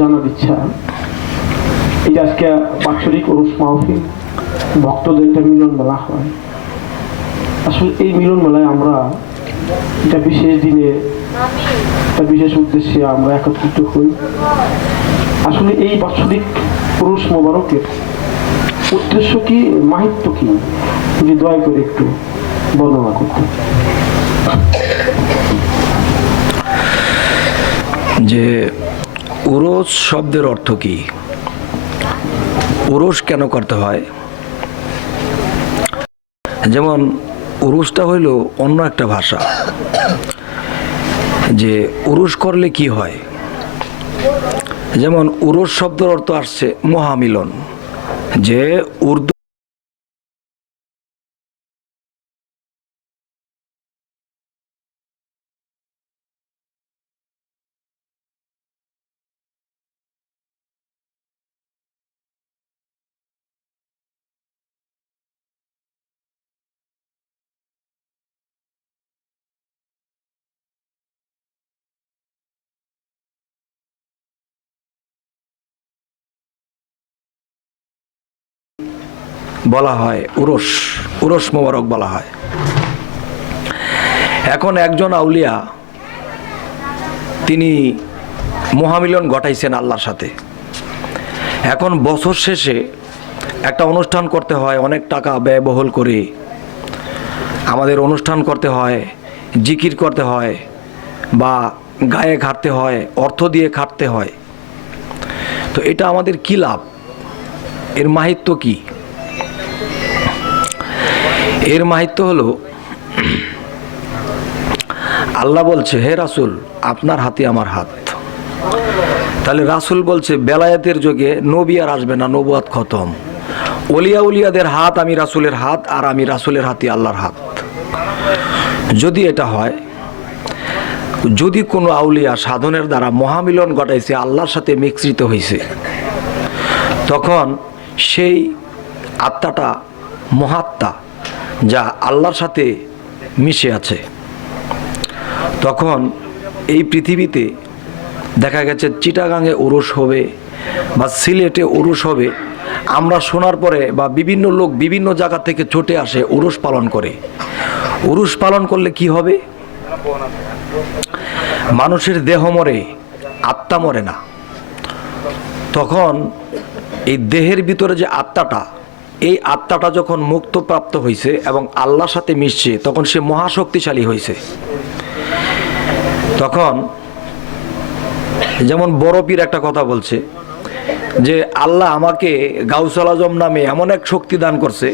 জানার ইচ্ছা, এই যে আজকে বাৎসরিক উরুস মাহফিল, ভক্তদের একটা মিলন মেলা হয়। আসলে এই মিলন মেলায় আমরা একটা বিশেষ দিনে একটা বিশেষ উদ্দেশ্যে আমরা একত্রিত হই। আসলে এই বাৎসরিক উরুস মোবারকের উদ্দেশ্য কি, মাহিত্য কি, যদি দয়া করে একটু বর্ণনা করতে। যে উরুস শব্দের অর্থ কি, উরুস কেন করতে হয়? যেমন উরুসটা হইল অন্য একটা ভাষা, যে উরুস করলে কি হয়। যেমন উরুস শব্দের অর্থ আসছে মহামিলন, যে উর্দু বলা হয় উরুস, উরুস মোবারক বলা হয়। এখন একজন আউলিয়া তিনি মহামিলন ঘটাইছেন আল্লাহর সাথে। এখন বছর শেষে একটা অনুষ্ঠান করতে হয়, অনেক টাকা ব্যয়বহুল করে আমাদের অনুষ্ঠান করতে হয়, জিকির করতে হয়, বা গায়ে খাটতে হয়, অর্থ দিয়ে খাটতে হয়। তো এটা আমাদের কি লাভ? এর মাহিত্য কি? এর মাহিত্য হলো, আল্লাহ বলছে, হে রাসূল, আপনার হাতে আমার হাত। তাহলে রাসূল বলছে বেলায়েতের যুগে নবী আর আসবে না, নবুয়ত খতম। ওলিয়া উলিয়াদের হাত আমি রাসূলের হাত, আর আমি রাসূলের হাতে আল্লাহর হাত। যদি এটা হয়, যদি কোনো আউলিয়া সাধনের দ্বারা মহামিলন ঘটাইছে, আল্লাহর সাথে মিশ্রিত হয়েছে, তখন সেই আত্মাটা মহাত্মা যা আল্লাহর সাথে মিশে আছে, তখন এই পৃথিবীতে দেখা গেছে চিটাগাঙে উরুস হবে বা সিলেটে উরুস হবে। আমরা শোনার পরে বা বিভিন্ন লোক বিভিন্ন জায়গা থেকে ছুটে আসে, উরুস পালন করে। উরুস পালন করলে কি হবে? মানুষের দেহ মরে, আত্মা মরে না। তখন এই দেহের ভিতরে যে আত্মাটা, এই আত্মাটা যখন মুক্তপ্রাপ্ত হয়েছে এবং আল্লাহর সাথে মিশছে, তখন সে মহাশক্তিশালী হয়েছে। তখন যেমন বড় পীর একটা কথা বলছে যে আল্লাহ আমাকে গাউসুল আজম নামে এমন এক শক্তি দান করছে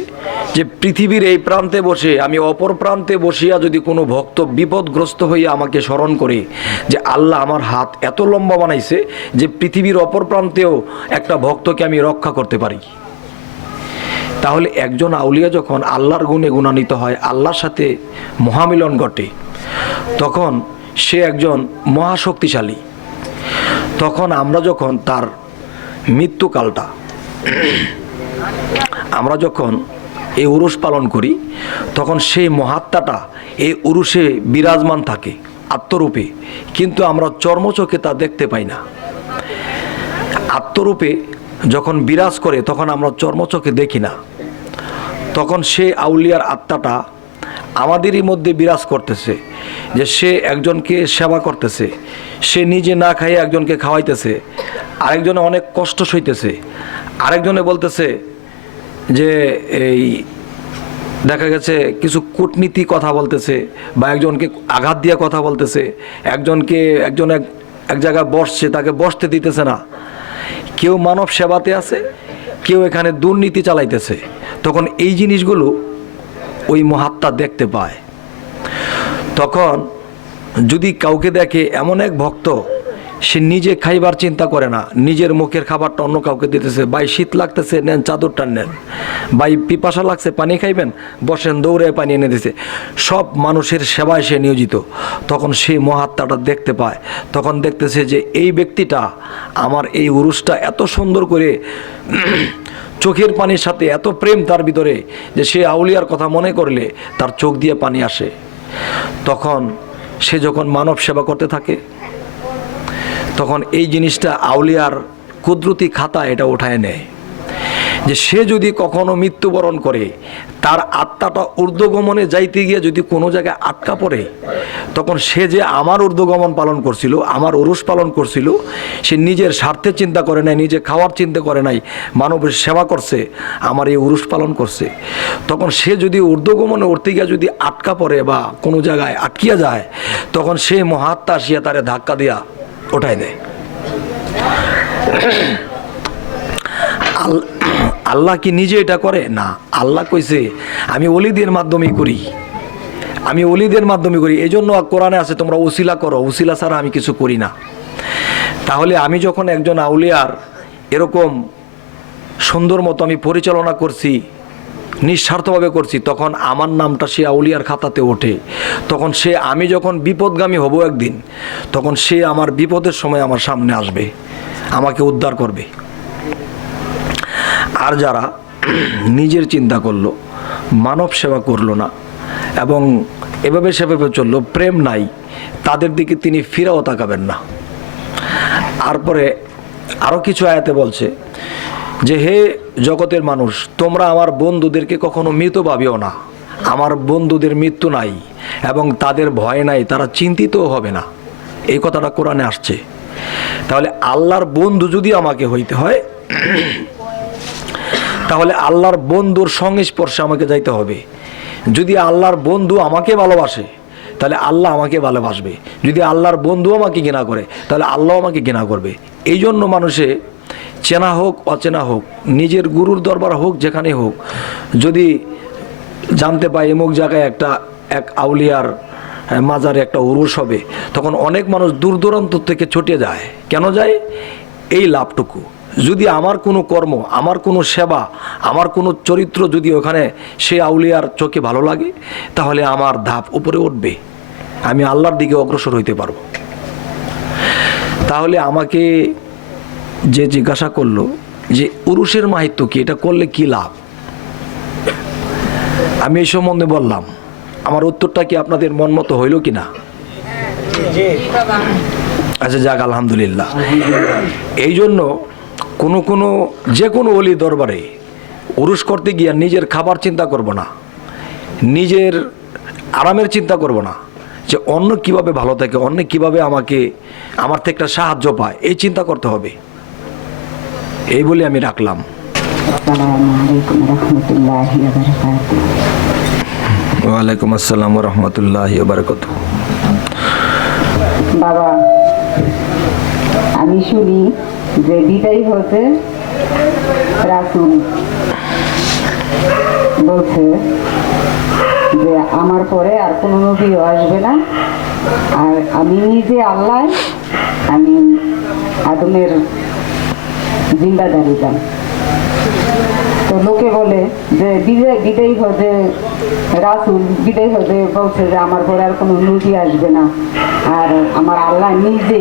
যে পৃথিবীর এই প্রান্তে বসে আমি অপর প্রান্তে বসিয়া যদি কোনো ভক্ত বিপদগ্রস্ত হইয়া আমাকে স্মরণ করে, যে আল্লাহ আমার হাত এত লম্বা বানাইছে যে পৃথিবীর অপর প্রান্তেও একটা ভক্তকে আমি রক্ষা করতে পারি। তাহলে একজন আউলিয়া যখন আল্লাহর গুণে গুণান্বিত হয়, আল্লাহর সাথে মহামিলন ঘটে, তখন সে একজন মহাশক্তিশালী। তখন আমরা যখন তার মৃত্যুকালটা, আমরা যখন এই উরুস পালন করি, তখন সেই মহাত্মাটা এই উরুসে বিরাজমান থাকে আত্মরূপে, কিন্তু আমরা চর্মচোখে তা দেখতে পাই না। আত্মরূপে যখন বিরাজ করে, তখন আমরা চর্মচোখে দেখি না। তখন সে আউলিয়ার আত্মাটা আমাদেরই মধ্যে বিরাজ করতেছে, যে সে একজনকে সেবা করতেছে, সে নিজে না খাইয়ে একজনকে খাওয়াইতেছে, আরেকজনে অনেক কষ্ট সইতেছে, আরেকজনে বলতেছে যে এই দেখা গেছে কিছু কূটনীতি কথা বলতেছে, বা একজনকে আঘাত দিয়ে কথা বলতেছে, একজন এক জায়গায় বসছে, তাকে বসতে দিতেছে না। কেউ মানব সেবাতে আছে, কেউ এখানে দুর্নীতি চালাইতেছে। তখন এই জিনিসগুলো ওই মহাত্মা দেখতে পায়। তখন যদি কাউকে দেখে এমন এক ভক্ত, সে নিজে খাইবার চিন্তা করে না, নিজের মুখের খাবারটা অন্য কাউকে দিতেছে, ভাই শীত লাগতেছে নেন চাদরটা নেন, ভাই পিপাসা লাগছে পানি খাইবেন বসেন, দৌড়ে পানি এনে দিছে, সব মানুষের সেবায় সে নিয়োজিত। তখন সেই মহাত্মাটা দেখতে পায়, তখন দেখতেছে যে এই ব্যক্তিটা আমার এই উরুসটা এত সুন্দর করে, চোখের পানির সাথে এত প্রেম তার ভিতরে, যে সে আউলিয়ার কথা মনে করলে তার চোখ দিয়ে পানি আসে। তখন সে যখন মানব সেবা করতে থাকে, তখন এই জিনিসটা আউলিয়ার কুদরতি খাতা এটা উঠায় নেয় যে সে যদি কখনো মৃত্যুবরণ করে, তার আত্মাটা ঊর্ধ্বগমনে যাইতে গিয়ে যদি কোনো জায়গায় আটকা পড়ে, তখন সে যে আমার ঊর্ধ্বগমন পালন করছিল, আমার উরুস পালন করছিল, সে নিজের স্বার্থে চিন্তা করে নাই, নিজে খাওয়ার চিন্তা করে নাই, মানবের সেবা করছে, আমার এই উরুস পালন করছে, তখন সে যদি ঊর্ধ্বগমনে উঠতে গিয়ে যদি আটকা পড়ে বা কোনো জায়গায় আটকিয়া যায়, তখন সে মহাত্মা আসিয়া তারে ধাক্কা দিয়া ওঠাই দেয়। আল্লাহ কি নিজে এটা করে না? আল্লাহ কইছে আমি ওলিদের মাধ্যমে করি, আমি ওলিদের মাধ্যমে করি। এই জন্য কোরআনে আছে তোমরা উসিলা করো, উসিলা ছাড়া আমি কিছু করি না। তাহলে আমি যখন একজন আউলিয়ার এরকম সুন্দর মতো আমি পরিচালনা করছি, নিঃস্বার্থভাবে করছি, তখন আমার নামটা সে আউলিয়ার খাতাতে ওঠে। তখন সে, আমি যখন বিপদগামী হব একদিন, তখন সে আমার বিপদের সময় আমার সামনে আসবে, আমাকে উদ্ধার করবে। আর যারা নিজের চিন্তা করলো, মানব সেবা করলো না এবং এভাবে সেভাবে চললো, প্রেম নাই, তাদের দিকে তিনি ফিরেও তাকাবেন না। তারপরে আরও কিছু আয়াতে বলছে যে হে জগতের মানুষ, তোমরা আমার বন্ধুদেরকে কখনো মৃত ভাবিও না, আমার বন্ধুদের মৃত্যু নাই এবং তাদের ভয় নাই, তারা চিন্তিতও হবে না। এই কথাটা কোরআনে আসছে। তাহলে আল্লাহর বন্ধু যদি আমাকে হইতে হয়, তাহলে আল্লাহর বন্ধুর সংস্পর্শে আমাকে যাইতে হবে। যদি আল্লাহর বন্ধু আমাকে ভালোবাসে, তাহলে আল্লাহ আমাকে ভালোবাসবে। যদি আল্লাহর বন্ধু আমাকে ঘৃণা করে, তাহলে আল্লাহ আমাকে ঘৃণা করবে। এই জন্য মানুষে চেনা হোক অচেনা হোক, নিজের গুরুর দরবার হোক যেখানে হোক, যদি জানতে পায় এমুক জায়গায় এক আউলিয়ার মাজারে একটা উরুস হবে, তখন অনেক মানুষ দূর দূরান্ত থেকে ছুটে যায়। কেন যায়? এই লাভটুকু। যদি আমার কোনো কর্ম, আমার কোনো সেবা, আমার কোনো চরিত্র যদি ওখানে সে আউলিয়ার চোখে ভালো লাগে, তাহলে আমার ধাপ উপরে উঠবে, আমি আল্লাহর দিকে অগ্রসর হইতে পারবো। তাহলে আমাকে যে জিজ্ঞাসা করলো যে উরুসের মাহাত্ম্য কি, এটা করলে কি লাভ, আমি এই সম্বন্ধে বললাম। আমার উত্তরটা কি আপনাদের মন মতো হইল কি না? আচ্ছা যাক, আলহামদুলিল্লাহ। এই জন্য যে কোনো ওলি দরবারে উরুস করতে গিয়ে নিজের খাবার চিন্তা করব না, নিজের আরামের চিন্তা করব না, যে অন্য কিভাবে ভালো থাকে, অন্য কিভাবে আমার থেকে একটা সাহায্য পায়, এই চিন্তা করতে হবে। এই বলে আমি রাখলাম। ওয়ালাইকুম আসসালাম ওয়া রাহমাতুল্লাহি ওয়া বারাকাতুহু। বাবা, আমি শুনি যে বিদায়ী হতে রাসূল বলছে যে আমার পরে আর কোনো নবীও আসবে না, আর আমি নিজে আল্লাহ, আমি আদমের জিম্মাদারি দাম। তো লোকে বলে যে বিদায়ী হতে রাসূল বিদায়ী হতে বলছে যে আমার পরে আর কোনো নবী আসবে না, আর আমার আল্লাহ নিজে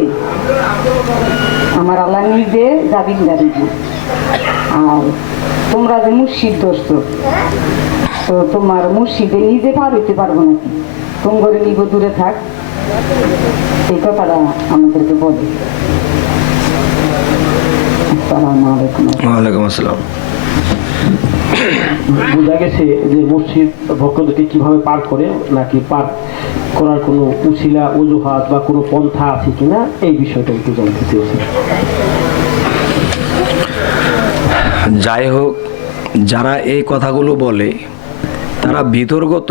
জামিনদারি। আর তোমরা যে মুর্শিদ ধরছ, তো তোমার মুর্শিদে নিজে পার হইতে পারবো নাকি? তোমার নিব দূরে থাক, এই কথাটা আমাদেরকে বলে। আসসালামু আলাইকুম। ওয়ালাইকুম আসসালাম। বোঝা গেছে যে মসজিদ ভক্তদেরকে কিভাবে পার করে, নাকি পার করার কোনো উছিলা অজুহাত বা কোনো পন্থা আছে কিনা, এই বিষয়টা একটু জানতে চেয়েছি। যাই হোক, যারা এই কথাগুলো বলে তারা ভিতরগত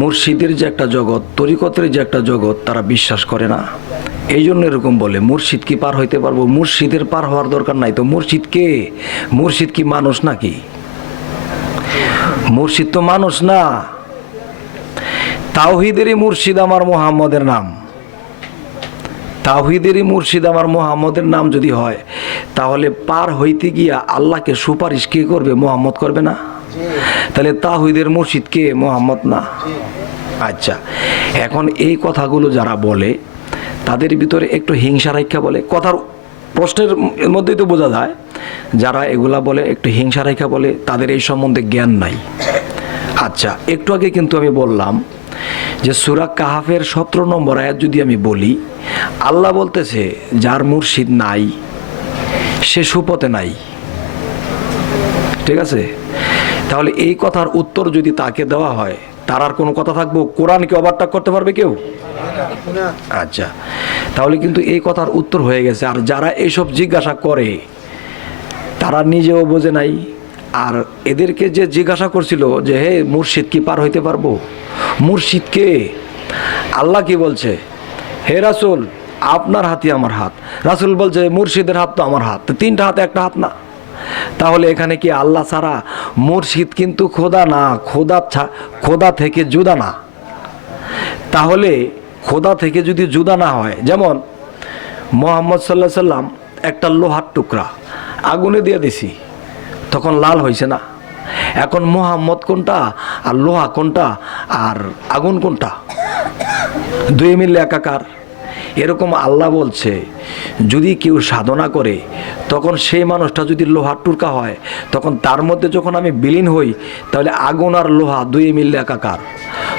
মুর্শিদের যে একটা জগৎ, তরিকতের যে একটা জগৎ, তারা বিশ্বাস করে না। এই জন্য এরকম বলে। মুর্শিদ কি পার হইতে পারবো? মুর্শিদের পার হওয়ার দরকার নাই তো। মুর্শিদ কে? মুর্শিদ কি মানুষ নাকি? মুর্শিদ তো মানুষ না। তাওহীদেরই মুর্শিদ আমার মুহাম্মদের নাম। তাওহীদেরই মুর্শিদ আমার মুহাম্মদের নাম যদি হয়, তাহলে পার হইতে গিয়া আল্লাহকে সুপারিশ কে করবে? মুহাম্মদ করবে না? তাহলে তাওহীদের মুর্শিদ কে? মুহাম্মদ না? আচ্ছা, এখন এই কথাগুলো যারা বলে তাদের ভিতরে একটু হিংসা রাখা বলে। কথার প্রশ্নের মধ্যেই তো বোঝা যায় যারা এগুলা বলে একটু হিংসা রাখা বলে, তাদের এই সম্বন্ধে জ্ঞান নাই। আচ্ছা, একটু আগে কিন্তু আমি বললাম যে সূরা কাহাফের 17 নম্বর আয়াত যদি আমি বলি, আল্লাহ বলতেছে যার মুর্শিদ নাই সে সুপথে নাই। ঠিক আছে, তাহলে এই কথার উত্তর যদি তাকে দেওয়া হয়, তার আর কোনো কথা থাকবো? কোরআনকে ওভারটেক করতে পারবে কেউ? আচ্ছা, তাহলে কিন্তু এই কথার উত্তর হয়ে গেছে। আর যারা এইসব জিজ্ঞাসা করে তারা নিজেও বোঝে নাই, আর এদেরকে যে জিজ্ঞাসা করছিল যে হে মুর্শিদ কি পার হইতে পারবো, মুর্শিদকে আল্লাহ কি বলছে, হে রাসূল আপনার হাতই আমার হাত। রাসূল বলছে মুর্শিদের হাত তো আমার হাত, তো তিনটা হাতে একটা হাত না? তাহলে এখানে কি আল্লাহ ছাড়া? মুর্শিদ কিন্তু খোদা না, খোদা থেকে জুদা না। তাহলে খোদা থেকে যদি জুদা না হয়, যেমন মুহাম্মদ সাল্লাল্লাহু আলাইহি সাল্লাম একটা লোহার টুকরা আগুনে দিয়ে দিছি, তখন লাল হয়েছে না? এখন মুহাম্মদ কোনটা আর লোহা কোনটা আর আগুন কোনটা? দুই মিলে একাকার। এরকম আল্লাহ বলছে যদি কেউ সাধনা করে তখন সেই মানুষটা যদি লোহার টুকরা হয়, তখন তার মধ্যে যখন আমি বিলীন হই, তাহলে আগুন আর লোহা দুই মিলে একাকার।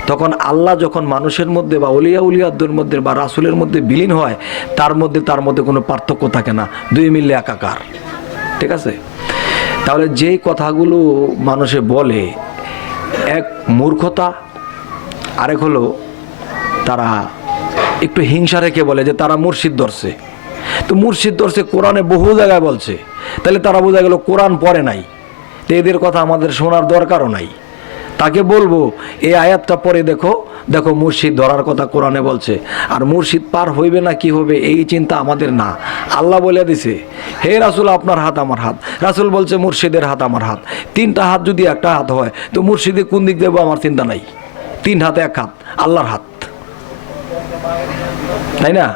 তখন আল্লাহ যখন মানুষের মধ্যে বা উলিয়াদের মধ্যে বা রাসূলের মধ্যে বিলীন হয়, তার মধ্যে কোনো পার্থক্য থাকে না, দুই মিলে একাকার। ঠিক আছে, তাহলে যেই কথাগুলো মানুষে বলে, এক মূর্খতা, আরেক হলো তারা একটু হিংসা রেখে বলে যে তারা মুর্শিদ ধরছে। তো মুর্শিদ ধরছে কোরআনে বহু জায়গায় বলছে, তাহলে তারা বোঝা গেল কোরআন পড়ে নাই, তো এদের কথা আমাদের শোনার দরকারও নাই। তাকে বলবো এই আয়াতটা পড়ে দেখো, দেখো মুর্শিদ ধরার কথা কোরআনে বলছে। আর মুর্শিদ পার হইবে না কি হবে এই চিন্তা আমাদের না। আল্লাহ বলে দিছে হে রাসূল আপনার হাত আমার হাত। রাসূল বলছে মুর্শিদের হাত আমার হাত। তিনটা হাত যদি একটা হাত হয়, তো মুর্শিদে কোন দিক দেবো আমার চিন্তা নাই। তিন হাতে এক হাত, আল্লাহর হাত, তাই না?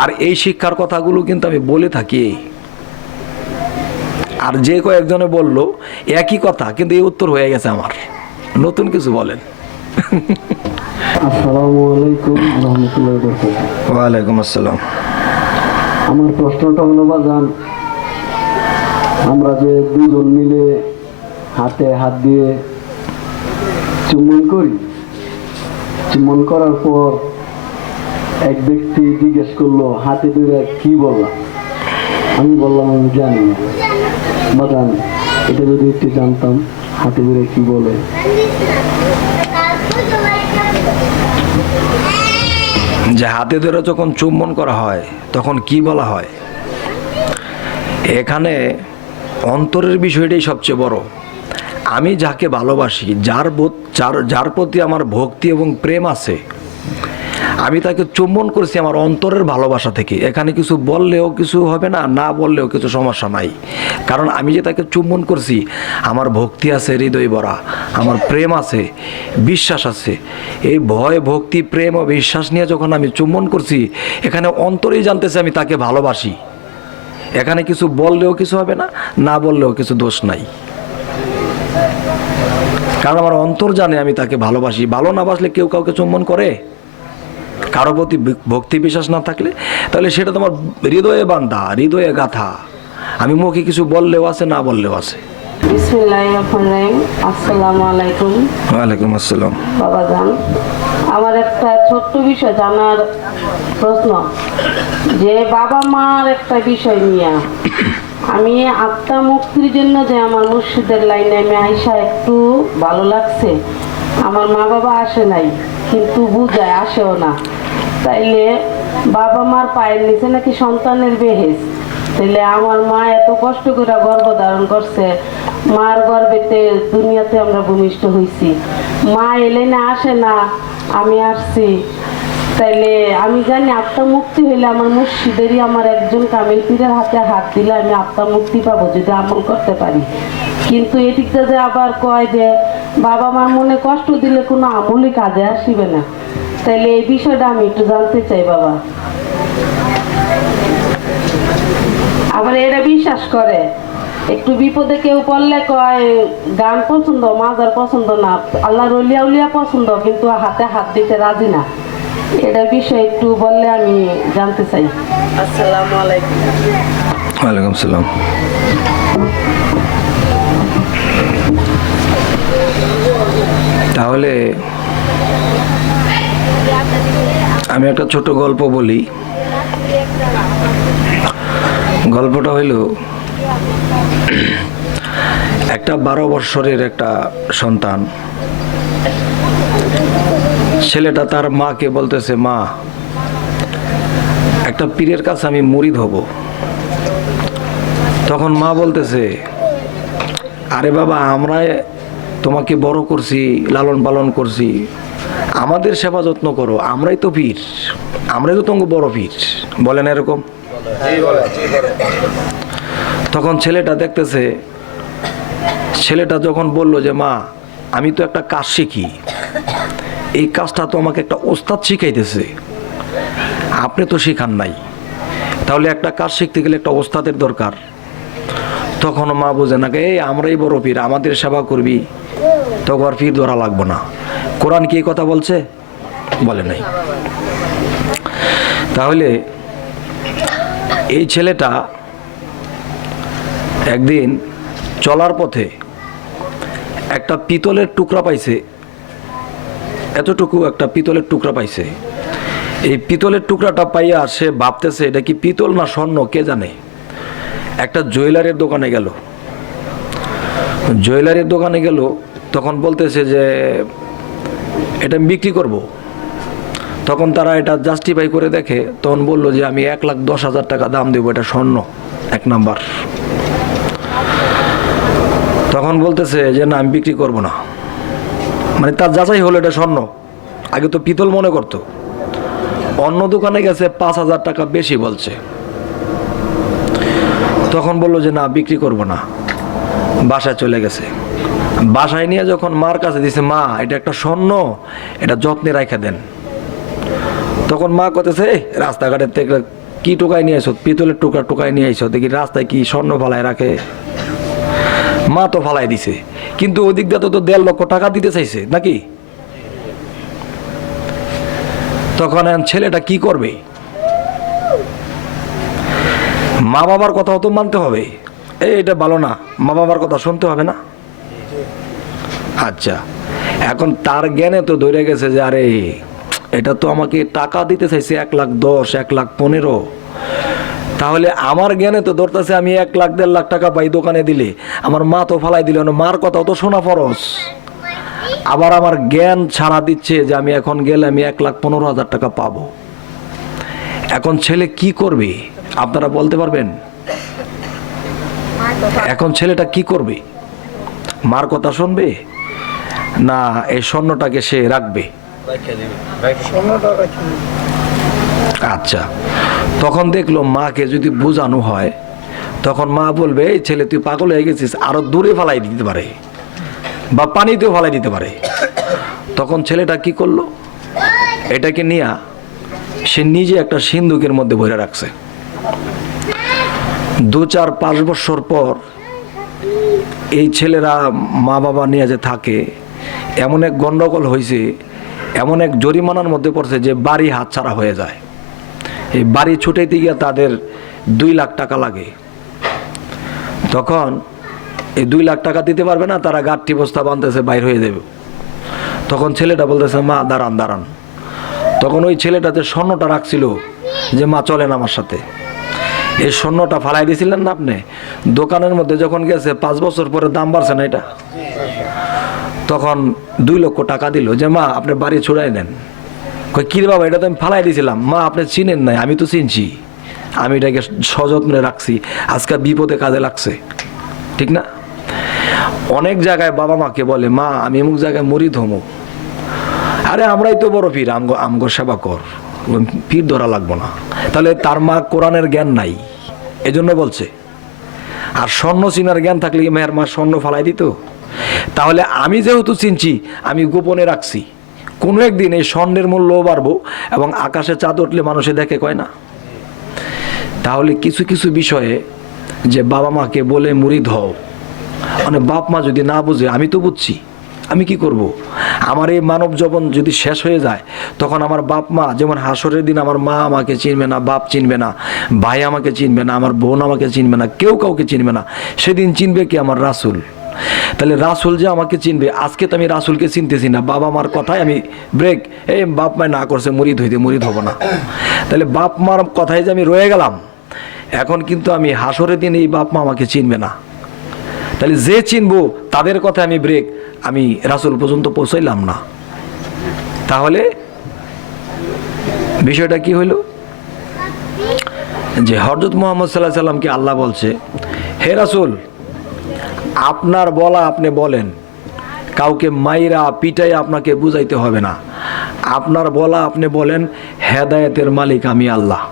আর এই শিক্ষার কথাগুলো কিন্তু আমি বলে থাকি। আর যে কয়েকজনে বললো একই কথা, কিন্তু এই উত্তর হয়ে গেছে আমার। নতুন কিছু বলেন। আসসালামু আলাইকুম রাহমাতুল্লাহি ওয়া বারাকাতুহু। ওয়ালাইকুম আসসালাম। আমার প্রশ্নটা হলো বাজান, আমরা যে দুজন মিলে হাতে হাত দিয়ে চুম্বন করি, চুম্বন করার পর এক ব্যক্তি জিজ্ঞেস করলো হাতে ধরে কি বলা? আমি বললাম আমি জানি না। বাজান এটা যদি একটু জানতাম হাতে ধরে কি বলে। যে হাতে ধরে যখন চুম্বন করা হয় তখন কি বলা হয়? এখানে অন্তরের বিষয়টাই সবচেয়ে বড়। আমি যাকে ভালোবাসি, যার প্রতি আমার ভক্তি এবং প্রেম আছে, আমি তাকে চুম্বন করছি আমার অন্তরের ভালোবাসা থেকে। এখানে কিছু বললেও কিছু হবে না, না বললেও কিছু সমস্যা নাই। কারণ আমি যে তাকে চুম্বন করছি, আমার ভক্তি আছে হৃদয় ভরা, আমার প্রেম আছে, বিশ্বাস আছে। এই ভয়, ভক্তি, প্রেম ও বিশ্বাস নিয়ে যখন আমি চুম্বন করছি, এখানে অন্তরেই জানতেছে আমি তাকে ভালোবাসি। এখানে কিছু বললেও কিছু হবে না, না বললেও কিছু দোষ নাই। কারণ আমার অন্তর জানে আমি তাকে ভালোবাসি। ভালো না বাসলে কেউ কাউকে চুম্বন করে? কারো প্রতি ভক্তি বিশ্বাস না থাকলে, তাহলে সেটা তোমার হৃদয়ে বান্ধা, হৃদয়ে গাথা। আমি মুখে কিছু বললেও আছে, না বললেও আছে। বিসমিল্লাহির রহমানির রহিম। আসসালামু আলাইকুম। ওয়ালাইকুম আসসালাম। বাবাজান, আমার একটা ছোট্ট বিষয় জানার প্রশ্ন, যে বাবা মার একটা বিষয় নিয়ে আমি আত্মা মুক্তির জন্য যে আমার মুর্শিদের লাইনে আমি আইসা একটু ভালো লাগছে। আমার মা বাবা আসে নাই, কিন্তু বুঝায় আসেও না। তাইলে বাবা মার পায়ের নিচে নাকি সন্তানের বেহেস। তাইলে আমার মা এত কষ্ট করে গর্ভ ধারণ করছে, মার গর্ভেতে দুনিয়াতে আমরা ভূমিষ্ঠ হয়েছি। মা এলে না আসে না, আমি আসছি। তাইলে আমি জানি আত্মা মুক্তি হইলে আমার মুর্শিদেরই আমার একজন কামিল পীরের হাতে হাত দিলে আমি আত্মা মুক্তি পাবো যদি আমল করতে পারি। কিন্তু এদিকটা যে আবার কয় যে বাবা মার মনে কষ্ট দিলে কোনো আমলই কাজে আসিবে না। তাইলে এই বিষয়টা আমি একটু জানতে চাই বাবা। আবার এরা বিশ্বাস করে একটু বিপদে কেউ পড়লে কয় গান পছন্দ, মাজার পছন্দ না, আল্লাহর ওলিয়া উলিয়া পছন্দ, কিন্তু হাতে হাত দিতে রাজি না। এটার বিষয়ে একটু বললে আমি জানতে চাই। আসসালামু আলাইকুম। ওয়ালাইকুম আসসালাম। তাহলে আমি একটা ছোট গল্প বলি। গল্পটা হইল একটা 12 বৎসরের একটা সন্তান, ছেলেটা তার মাকে বলতেছে, মা একটা পীরের কাছে আমি মুরিদ হব। তখন মা বলতেছে, আরে বাবা, আমরা তোমাকে বড় করছি, লালন পালন করছি, আমাদের সেবা যত্ন করো, আমরাই তো পীর, আমরাই তো তোমাকে বড় পীর। বলেন এরকম? তখন ছেলেটা দেখতেছে, ছেলেটা যখন বলল যে মা আমি তো একটা কাজ শিখি, এই কাজটা তো আমাকে একটা ওস্তাদ শিখাইতেছে, আপনি তো শিখান নাই, তাহলে একটা কাজ শিখতে গেলে একটা ওস্তাদের দরকার। তখন মা বোঝে না, এই আমরাই বড় পীর, আমাদের সেবা করবি, তখন আর পীর ধরা লাগবো না। কোরআন কি এই কথা বলছে? বলে নাই। তাহলে এই ছেলেটা একদিন চলার পথে একটা পিতলের টুকরা পাইছে, এতটুকু একটা পিতলের টুকরা পাইছে। এই পিতলের টুকরাটা পাইয়া সে ভাবতেছে এটা কি পিতল না স্বর্ণ কে জানে। একটা জুয়েলারির দোকানে গেল, জুয়েলারির দোকানে গেল, তখন বলতেছে যে এটা বিক্রি করব। তখন তারা এটা জাস্টিফাই করে দেখে, তখন বললো যে আমি 1,10,000 টাকা দাম দেবো, এটা স্বর্ণ 1 নাম্বার। তখন বলতেছে যে না, আমি বিক্রি করব না। মানে তার যাচাই হলো এটা স্বর্ণ, আগে তো পিতল মনে করতো। অন্য দোকানে গেছে 5,000 টাকা বেশি বলছে। তখন বললো যে না, বিক্রি করব না, বাসায় চলে গেছে। বাসায় নিয়ে যখন মার কাছে দিছে, মা এটা একটা স্বর্ণ, এটা যত্নে রাখা দেন। তখন মা কতেছে, রাস্তাঘাটের থেকে কি টোকাই নিয়ে আইসো, পিতলের টুকরা টোকাই নিয়ে আইসো, দেখি রাস্তায় কি স্বর্ণ ফালায় রাখে। মা তো ফালাই দিছে, কিন্তু ওই দিক দিয়ে তো 1.5 লক্ষ টাকা দিতে চাইছে নাকি। তখন ছেলেটা কি করবে? মা বাবার কথাও তো মানতে হবে, এটা ভালো না, মা বাবার কথা শুনতে হবে না। আচ্ছা, এখন তার জ্ঞানে তো ধরে গেছে যে আরে এটা তো আমাকে টাকা দিতে চাইছে 1,10,000, 1,15,000, তাহলে আমার জ্ঞানে তো ধরতেছে আমি 1,00,000, 1.5 লাখ টাকা পাই দোকানে দিলে, আমার মা তো ফালাই দিল, মার কথাও তো শোনা ফরজ। আবার আমার জ্ঞান ছাড়া দিচ্ছে যে আমি এখন গেলে আমি 1,15,000 টাকা পাবো। এখন ছেলে কি করবে আপনারা বলতে পারবেন? এখন ছেলেটা কি করবে? মার কথা শুনবে না এই স্বর্ণটাকে সে রাখবে? আচ্ছা, তখন দেখলো মাকে যদি বোঝানো হয়, তখন মা বলবে, এই ছেলে তুই পাগল হয়ে গেছিস, আরো দূরে ফালাই দিতে পারে বা পানিতেও ফালাই দিতে পারে। তখন ছেলেটা কি করলো, এটাকে নিয়ে সে নিজে একটা সিন্ধুকের মধ্যে ভরে রাখছে। 2-4-5 বছর পর এই ছেলেরা মা বাবা নিয়ে যে থাকে, এমন এক গন্ডগোল হয়েছে, এমন এক জরিমানার মধ্যে পড়ছে যে বাড়ি হাতছাড়া হয়ে যায়। এই বাড়ি ছুটাইতে গিয়ে তাদের 2 লাখ টাকা লাগে। তখন এই 2 লাখ টাকা দিতে পারবে না, তারা গাঁটটি বস্তা বাঁধতেছে, বাইর হয়ে যাবে। তখন ছেলেটা বলতেছে, মা দাঁড়ান দাঁড়ান। তখন ওই ছেলেটাতে স্বর্ণটা রাখছিল যে মা চলেন আমার সাথে, এই স্বর্ণটা ফালাই দিয়েছিলেন না আপনি, দোকানের মধ্যে যখন গেছে 5 বছর পরে দাম বাড়ছে না এটা, তখন 2 লক্ষ টাকা দিল যে মা আপনি বাড়ি ছুড়াই নেন। কই কি রে বাবা, এটা তো আমি ফালাই দিয়েছিলাম। মা আপনি চিনেন নাই, আমি তো চিনছি, আমি এটাকে সযত্নে রাখছি, আজকে বিপদে কাজে লাগছে, ঠিক না? অনেক জায়গায় বাবা মাকে বলে, মা আমি এমুক জায়গায় মুরিদ হমুক, আরে আমরাই তো বড় পীর, আমগো সেবা কর, পীর ধরা লাগবো না। তাহলে তার মা কোরআনের জ্ঞান নাই, এজন্য বলছে। আর স্বর্ণ চিনার জ্ঞান থাকলে কি মেয়ের মা স্বর্ণ ফালাই দিত? তাহলে আমি যেহেতু চিনছি, আমি গোপনে রাখছি, কোনো একদিন এই স্বর্ণের মূল্যও বাড়বো এবং আকাশে চাঁদ উঠলে মানুষে দেখে, কয় না? তাহলে কিছু কিছু বিষয়ে যে বাবা মাকে বলে মুরিদ হও, মানে বাপ মা যদি না বুঝে, আমি তো বুঝছি, আমি কি করব? আমার এই মানব জীবন যদি শেষ হয়ে যায়, তখন আমার বাপ মা, যেমন হাসরের দিন আমার মা আমাকে চিনবে না, বাপ চিনবে না, ভাই আমাকে চিনবে না, আমার বোন আমাকে চিনবে না, কেউ কাউকে চিনবে না। সেদিন চিনবে কি? আমার রাসূল, তাহলে রাসূল যে আমাকে চিনবে, আজকে তো আমি রাসূলকে চিনতেছি না, বাবা মার কথায় আমি ব্রেক, এই বাপ মায় না করছে মুরিদ হইতে, মুরিদ হব না। তাহলে বাপ মার কথায় যে আমি রয়ে গেলাম, এখন কিন্তু আমি হাসরের দিন এই বাপ মা আমাকে চিনবে না। তাহলে যে চিনবো তাদের কথা আমি ব্রেক, আমি রাসূল পর্যন্ত পৌঁছাইলাম না। তাহলে বিষয়টা কি হইল, যে হযরত মুহাম্মদ সাল্লাল্লাহু আলাইহি সাল্লামকে আল্লাহ বলছে, হে রাসূল, আপনার বলা আপনি বলেন, কাউকে মাইরা পিটাই আপনাকে বুঝাইতে হবে না, আপনার বলা আপনি বলেন, হেদায়েতের মালিক আমি আল্লাহ।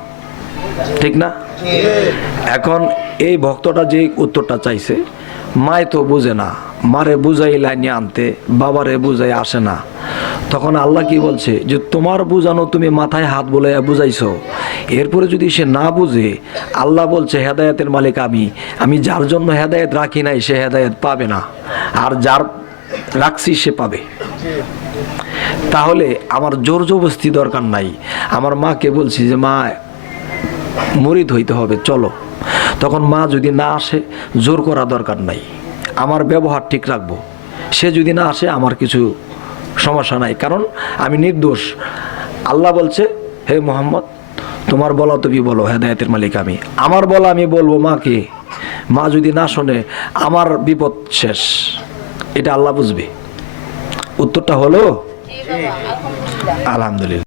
ঠিক না? এখন এই ভক্তটা যে উত্তরটা চাইছে, মায় তো বুঝে না, মারে বুঝাই লাইনে আনতে, বাবারে বুঝাই আসে না, তখন আল্লাহ কি বলছে, যে তোমার বুঝানো তুমি মাথায় হাত বুলাইয়া বুঝাইছো, এরপরে যদি সে না বুঝে, আল্লাহ বলছে হেদায়েতের মালিক আমি যার জন্য হেদায়েত রাখি নাই সে হেদায়েত পাবে না, আর যার রাখছি সে পাবে। তাহলে আমার জোর জবরদস্তি দরকার নাই, আমার মাকে বলছি যে মা মুরিদ হইতে হবে, চলো, তখন মা যদি না আসে জোর করা দরকার নাই, আমার ব্যবহার ঠিক রাখবো, সে যদি না আসে আমার কিছু সমস্যা নাই, কারণ আমি নির্দোষ। আল্লাহ বলছে, হে মোহাম্মদ, তোমার বলা তুমি বলো, হেদায়েতের মালিক আমি, আমার বলা আমি বলবো মাকে, মা যদি না শোনে আমার বিপদ শেষ, এটা আল্লাহ বুঝবে। উত্তরটা হলো আলহামদুলিল্লাহ।